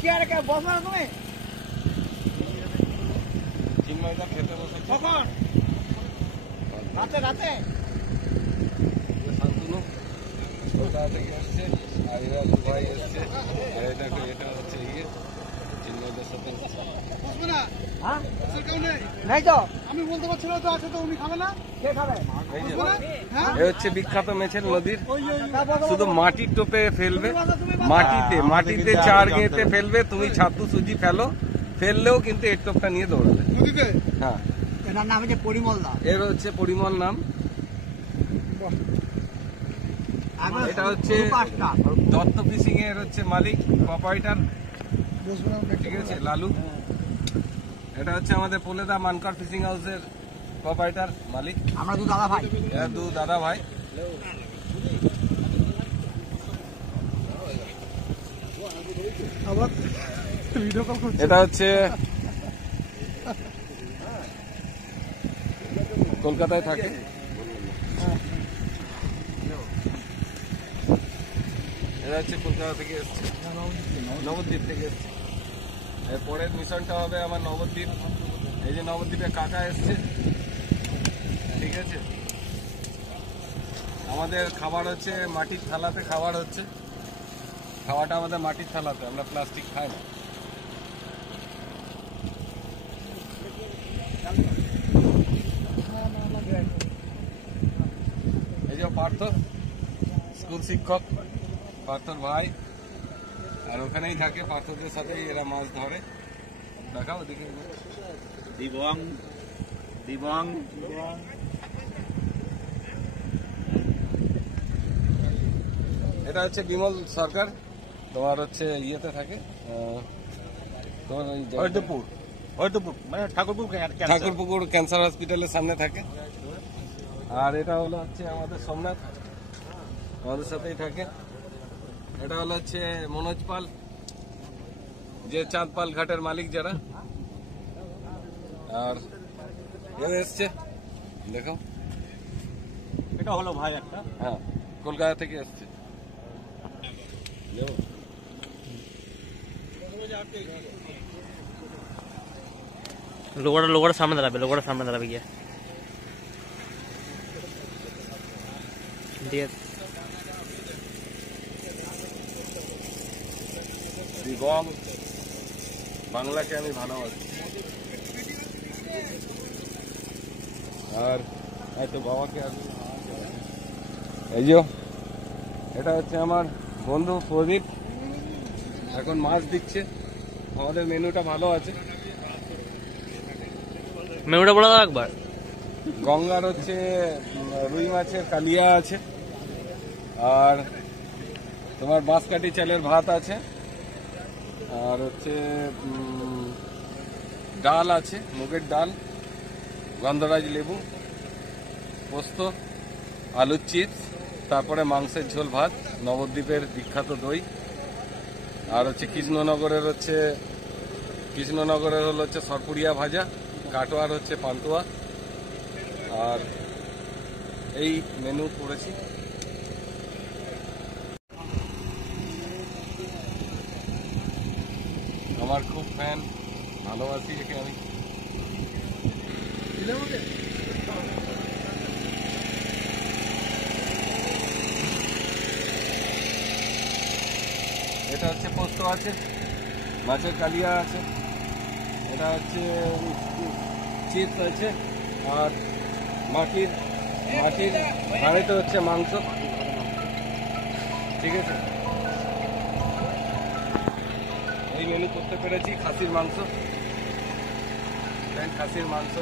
চেয়ারে কে বসো না তুমি? চিন্ময়দা খেতে বসে কখন? রাতে রাতে শান্তনু কলকাতা থেকে আসছে, আর এরা দুবাই এসছে। এটা হচ্ছে ইয়ে চিন্ময়দার সাথে বসবে না। হ্যাঁ নাই তো, আমি বলতে পারছি না তো। আছে তো, উনি খাবে না? কে খাবে? এ হচ্ছে বিখ্যাত মেছের নদীর। শুধু মাটির টোপে ফেলবে, মাটিতে চার গেঁতে ফেলবে। তুমি ছাতু সুজি ফেলো, ফেললেও কিন্তু এর টোপটা নিয়ে দৌড়াবে। হ্যাঁ, এটার নাম হচ্ছে পরিমল দা। এর হচ্ছে পরিমল নাম। এটা হচ্ছে দত্ত ফিশিং এর হচ্ছে মালিক, প্রোপাইটার, ঠিক আছে, লালু। এটা হচ্ছে আমাদের পোলেদা মানকার ফিশিং হাউসের প্রোপাইটার, মালিক। আমরা দু দাদা ভাই। এরা দু দাদা ভাই। এটা হচ্ছে কলকাতায় থাকে। এটা হচ্ছে কলকাতা থেকে এসছে, নবদ্বীপ থেকে এসছে। এর পরের মিশনটা হবে আমার নবদ্বীপ। এই যে নবদ্বীপে কাকা এসছে, ঠিক আছে। আমাদের খাবার হচ্ছে মাটির থালাতে, খাবার হচ্ছে খাওয়াটা আমাদের মাটির থালাতে, আমরা প্লাস্টিক খাই না। এই যে পার্থ, স্কুল শিক্ষক, পার্থর ভাই, আর ওখানেই থাকে। পার্থদের সাথেই এরা মাছ ধরে। দেখাও ওদিকে। দিবং দিবং এটা হচ্ছে বিমল সরকার, তোমার হচ্ছে ইয়েতে থাকে, তোমার হয়তোপুর মানে ঠাকুরপুকুর ক্যান্সার হসপিটালের সামনে থাকে। আর এটা হলো হচ্ছে আমাদের সোমনাথ, আমাদের সাথেই থাকে। এটা হলো হচ্ছে মনোজ পাল, যে চাঁদপাল ঘাটের মালিক যারা। আর এও এসছে, দেখো। এটা হলো ভাই একটা। হ্যাঁ, কলকাতা থেকে এসছে। লোগোটা সামনে দাঁড়াবে গিয়ে দিয়ে দিবং বাংলাকে আমি ভালোবাসি। আর তো বাবাকে এই যে এটা হচ্ছে আমার বন্ধু প্রদীপ, এখন মাছ দিচ্ছে। আমাদের মেনুটা ভালো আছে। মেনুটা বলে দাও একবার। গঙ্গার হচ্ছে রুই মাছের কালিয়া আছে, আর তোমার বাঁশকাঠি চালের ভাত আছে, আর হচ্ছে ডাল আছে, মুগের ডাল, গন্ধরাজ লেবু, পোস্ত, আলুর চিপস, তারপরে মাংসের ঝোল ভাত, নবদ্বীপের বিখ্যাত দই, আর হচ্ছে কৃষ্ণনগরের হলো হচ্ছে সরপুরিয়া ভাজা, কাটোয়ার হচ্ছে পান্তুয়া। আর এই মেনু করেছি। আমার খুব ফ্যান, ভালোবাসি একে আমি। এটা হচ্ছে পোস্ত আছে, মাছের কালিয়া আছে, এটা হচ্ছে চিপস আছে, আর মাটির হাঁড়িতে হচ্ছে মাংস, ঠিক আছে। এই মেনু করতে পেরেছি। খাসির মাংস, খাসির মাংস